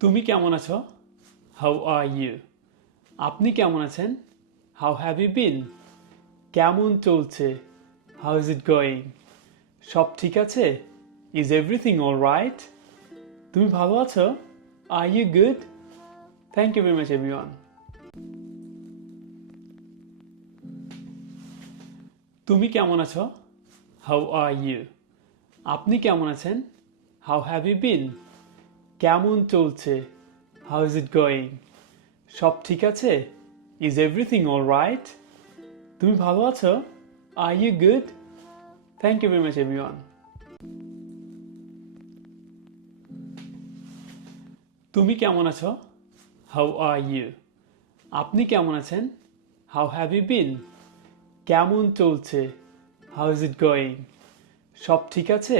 তুমি কেমন আছো? How are you? আপনি কেমন আছেন? How have you been? কেমন চলছে? How is it going? সব ঠিক আছে? Is everything all right? তুমি ভালো আছো? Are you good? Thank you very much everyone. তুমি কেমন আছো? How are you? আপনি কেমন আছেন? How have you been? কেমন চলছে? How is it going? সব ঠিক আছে? Is everything all right? তুমি ভালো আছো? Are you good? Thank you very much everyone. তুমি কেমন আছো? How are you? আপনি কেমন আছেন? How have you been? কেমন চলছে? How is it going? সব ঠিক আছে?